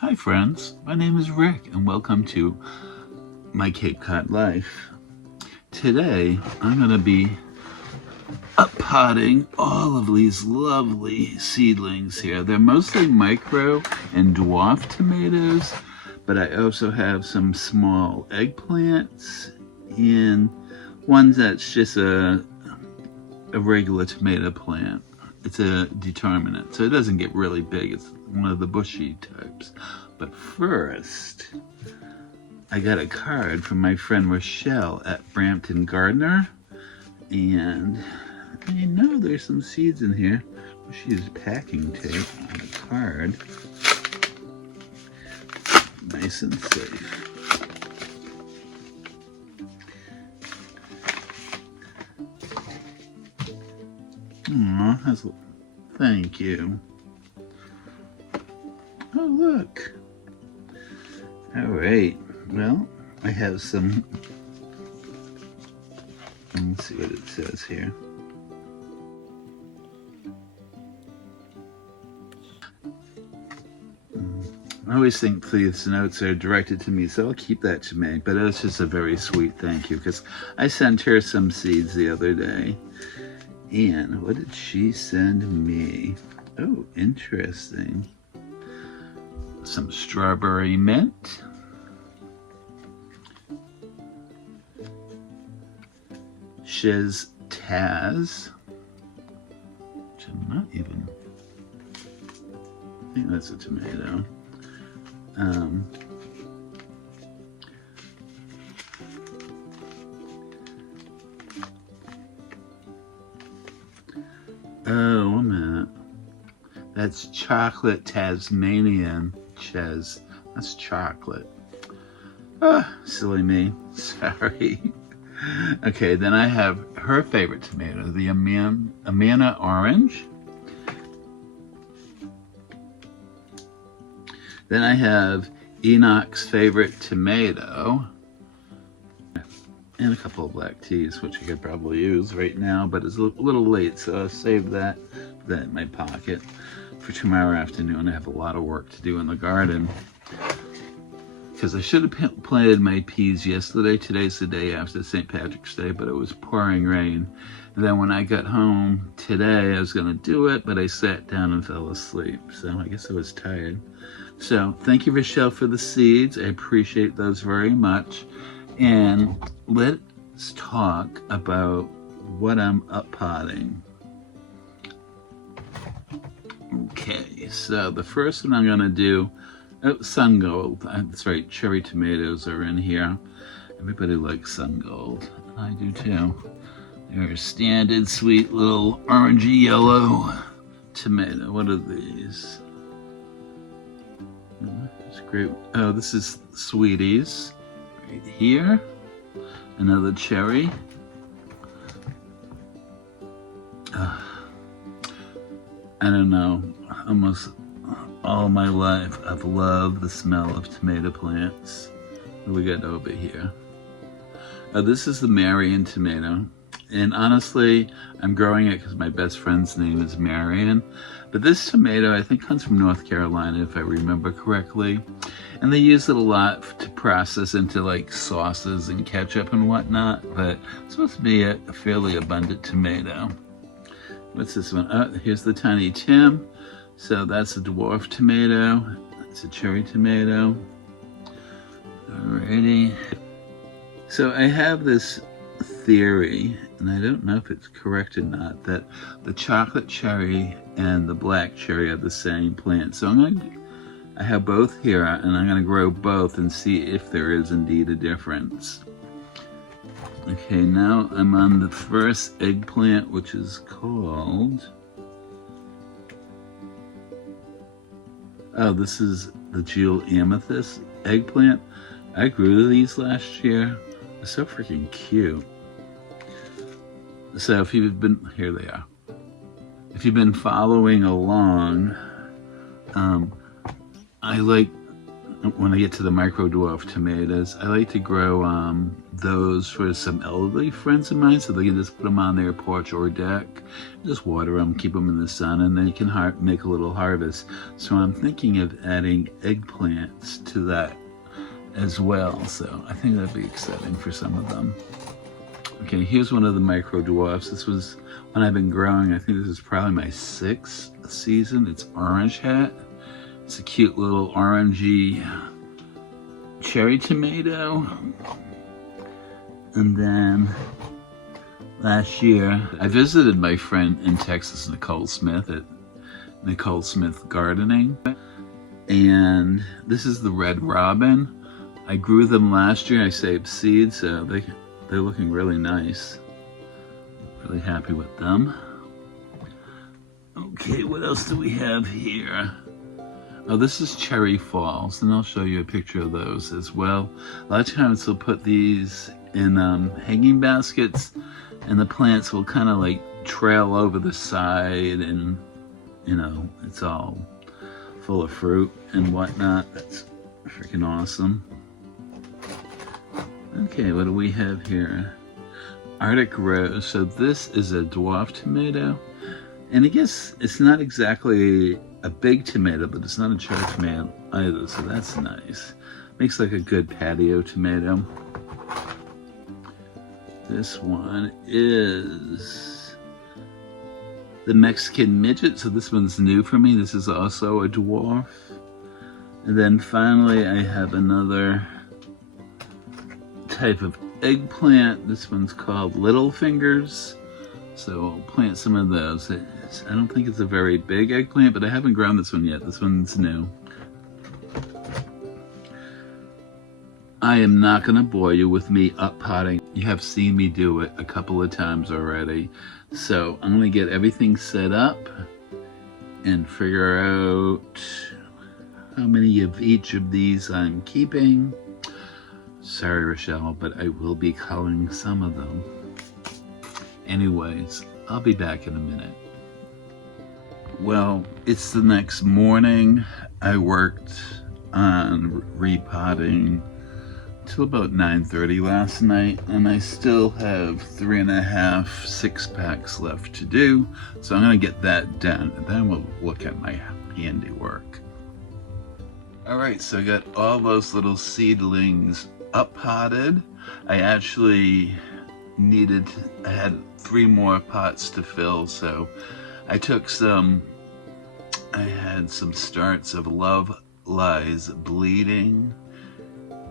Hi friends, my name is Rick and welcome to my Cape Cod life. Today I'm going to be potting all of these lovely seedlings here. They're mostly micro and dwarf tomatoes, but I also have some small eggplants and one that's just a regular tomato plant. It's a determinate, so it doesn't get really big. It's one of the bushy types. But first, I got a card from my friend Rochelle at Brampton Gardener, and I know there's some seeds in here. She used packing tape on the card. Nice and safe. Aw, thank you. Oh, look. All right. Well, I have some. Let's see what it says here. I always think these notes are directed to me, so I'll keep that to me. But it was just a very sweet thank you because I sent her some seeds the other day. And what did she send me? Oh, interesting. Some strawberry mint. Shiz Taz. Which I'm not even... I think that's a tomato. Oh, a minute. That's chocolate Tasmanian Ches. That's chocolate. Ah, silly me. Sorry. Okay, then I have her favorite tomato, the Amana Orange. Then I have Enoch's favorite tomato. And a couple of black teas, which I could probably use right now, but it's a little late, so I'll save that in my pocket for tomorrow afternoon. I have a lot of work to do in the garden because I should have planted my peas yesterday. Today's the day after St. Patrick's Day, but it was pouring rain. And then when I got home today, I was going to do it, but I sat down and fell asleep, so I guess I was tired. So thank you, Rochelle, for the seeds. I appreciate those very much. And let's talk about what I'm potting. Okay, so the first one I'm gonna do, sun gold. That's right, cherry tomatoes are in here. Everybody likes sun gold, and I do too. They're a standard sweet little orangey yellow tomato. What are these? It's great. Oh, this is Sweeties. Right here, another cherry. I don't know, almost all my life I've loved the smell of tomato plants. What do we got over here? This is the Marion tomato. And honestly, I'm growing it because my best friend's name is Marion. But this tomato, I think, comes from North Carolina, if I remember correctly. And they use it a lot to process into like sauces and ketchup and whatnot. But it's supposed to be a fairly abundant tomato. What's this one? Oh, here's the Tiny Tim. So that's a dwarf tomato. That's a cherry tomato. Alrighty. So I have this theory, and I don't know if it's correct or not, that the chocolate cherry and the black cherry are the same plant. So I have both here, and I'm gonna grow both and see if there is indeed a difference. Okay, now I'm on the first eggplant, which is called, oh, this is the Jewel Amethyst eggplant. I grew these last year. They're so freaking cute. So if you've been, here they are. If you've been following along, I like when I get to the micro dwarf tomatoes, I like to grow those for some elderly friends of mine, so they can just put them on their porch or deck, just water them, keep them in the sun, and they can make a little harvest. So I'm thinking of adding eggplants to that as well, so I think that'd be exciting for some of them. Okay, here's one of the micro dwarfs. This was when I've been growing. I think this is probably my 6th season. It's Orange Hat. It's a cute little orangey cherry tomato. And then last year, I visited my friend in Texas, Nicole Smith, at Nicole Smith Gardening. And this is the Red Robin. I grew them last year. I saved seeds, so they're looking really nice. Really happy with them. Okay, what else do we have here? Oh, this is cherry falls, and I'll show you a picture of those as well. A lot of times they'll put these in hanging baskets, and the plants will kind of like trail over the side, and you know, it's all full of fruit and whatnot. That's freaking awesome. Okay, what do we have here? Arctic Rose. So this is a dwarf tomato, and I guess it's not exactly a big tomato, but it's not a cherry tomato either, so that's nice. Makes like a good patio tomato. This one is the Mexican midget, so this one's new for me. This is also a dwarf. And then finally I have another type of eggplant. This one's called Little Fingers. So I'll plant some of those. I don't think it's a very big eggplant, but I haven't grown this one yet. This one's new. I am not going to bore you with me up potting. You have seen me do it a couple of times already. So I'm going to get everything set up and figure out how many of each of these I'm keeping. Sorry, Rochelle, but I will be culling some of them. Anyways, I'll be back in a minute. Well, it's the next morning. I worked on repotting till about 9:30 last night, and I still have 3.5 6-packs left to do. So I'm gonna get that done, and then we'll look at my handiwork. All right, so I got all those little seedlings up potted. I actually I had 3 more pots to fill, so I took I had some starts of Love Lies Bleeding.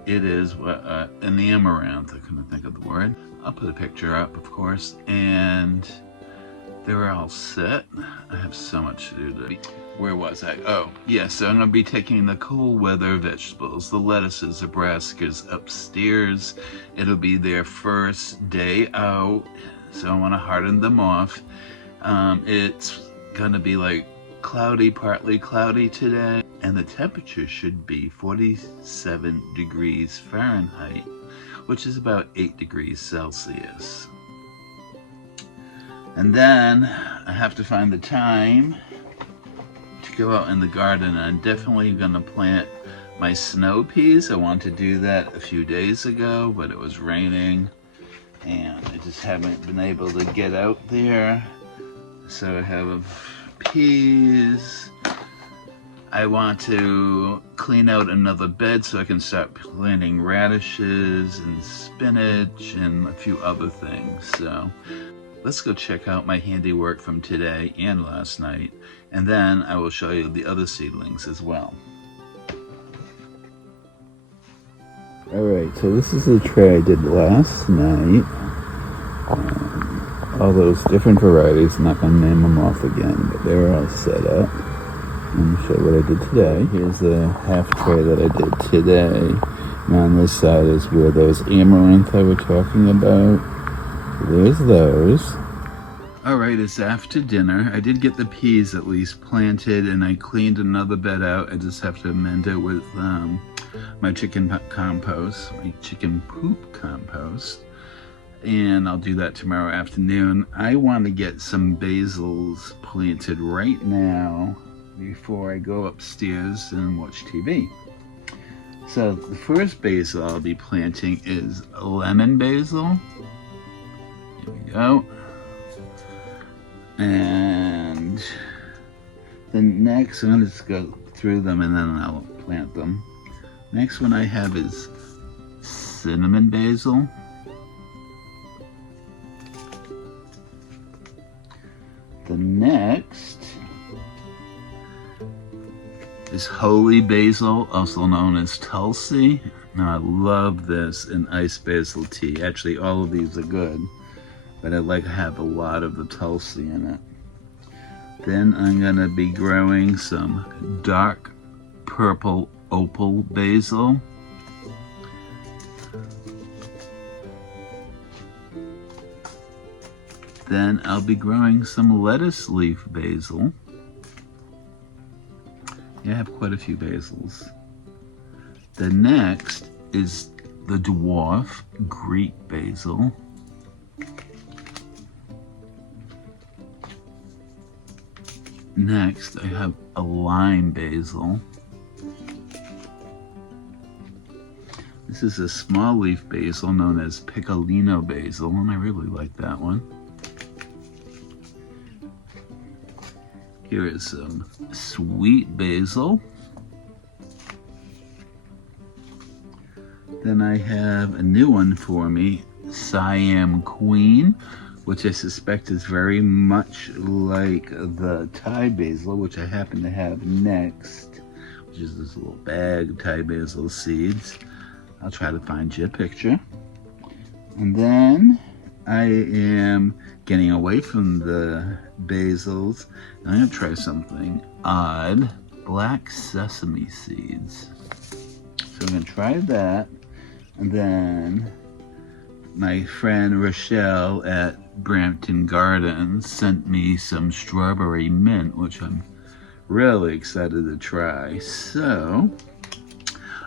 It is an amaranth, I couldn't think of the word. I'll put a picture up, of course, and they were all set. I have so much to do today. Where was I? Oh, yeah, so I'm gonna be taking the cold weather vegetables, the lettuces, the brassicas upstairs. It'll be their first day out, so I wanna harden them off. It's gonna be like cloudy, partly cloudy today, and the temperature should be 47 degrees Fahrenheit, which is about 8 degrees Celsius. And then I have to find the time to go out in the garden. I'm definitely gonna plant my snow peas. I wanted to do that a few days ago, but it was raining and I just haven't been able to get out there. So I have peas. I want to clean out another bed so I can start planting radishes and spinach and a few other things. So let's go check out my handiwork from today and last night, and then I will show you the other seedlings as well. Alright, so this is the tray I did last night. All those different varieties, I'm not going to name them off again, but they're all set up. Let me show you what I did today. Here's the half tray that I did today. And on this side is where those amaranth I were talking about. There's those. Alright, it's after dinner. I did get the peas at least planted, and I cleaned another bed out. I just have to amend it with my chicken compost, my chicken poop compost. And I'll do that tomorrow afternoon. I want to get some basils planted right now before I go upstairs and watch TV. So the first basil I'll be planting is lemon basil. Here we go. And the next, I'm going to just go through them and then I'll plant them. Next one I have is cinnamon basil. The next is holy basil, also known as tulsi. Now I love this in iced basil tea. Actually, all of these are good, but I'd like to have a lot of the tulsi in it. Then I'm gonna be growing some dark purple opal basil. Then I'll be growing some lettuce leaf basil. Yeah, I have quite a few basils. The next is the dwarf Greek basil. Next, I have a lime basil. This is a small leaf basil known as piccolino basil, and I really like that one. Here is some sweet basil. Then I have a new one for me, Siam Queen, which I suspect is very much like the Thai basil, which I happen to have next, which is this little bag of Thai basil seeds. I'll try to find you a picture. And then I am getting away from the basils. I'm going to try something odd, black sesame seeds. So I'm going to try that. And then my friend Rochelle at Brampton Gardens sent me some strawberry mint, which I'm really excited to try. So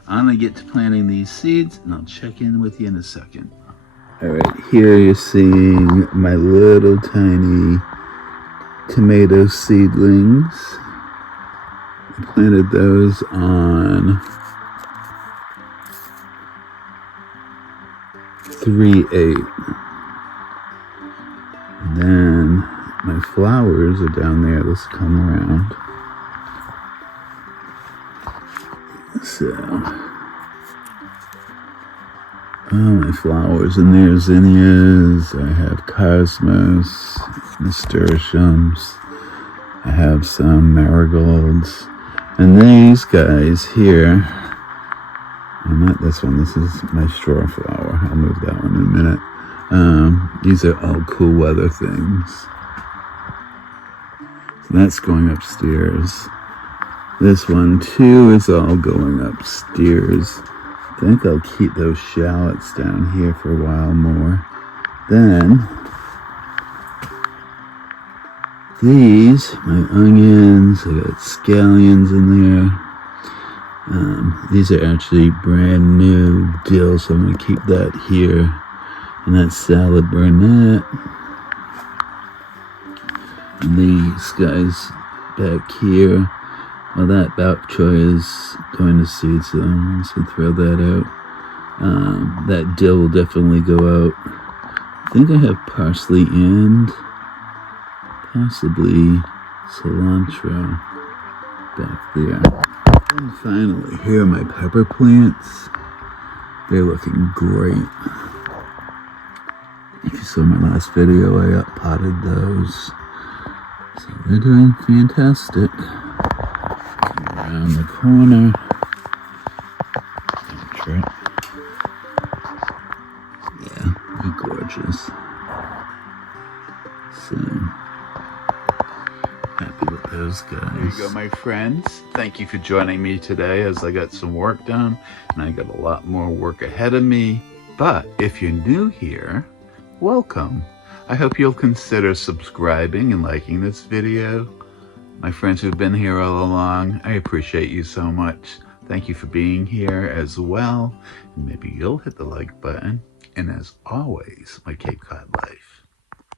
I'm gonna get to planting these seeds and I'll check in with you in a second. All right, here you're seeing my little tiny tomato seedlings. I planted those on 3/8. And then my flowers are down there. Let's come around. So, my flowers, and there's zinnias. I have cosmos, nasturtiums. I have some marigolds. And these guys here, not this one, this is my straw flower. I'll move that one in a minute. These are all cool weather things. So that's going upstairs. This one too is all going upstairs. I think I'll keep those shallots down here for a while more. Then, these, my onions, I got scallions in there. These are actually brand new dill, so I'm going to keep that here. And that's salad burnet. And these guys back here, well, that bok choy is going to seed, so I'm just going to throw that out. That dill will definitely go out. I think I have parsley and possibly cilantro back there. And finally, here are my pepper plants. They're looking great. If you saw my last video, I potted those. So they're doing fantastic. Come around the corner. Yeah, they're gorgeous. So, happy with those guys. There you go, my friends. Thank you for joining me today as I got some work done, and I got a lot more work ahead of me. But if you're new here, welcome. I hope you'll consider subscribing and liking this video. My friends who've been here all along, I appreciate you so much. Thank you for being here as well. And maybe you'll hit the like button. And as always, my Cape Cod life.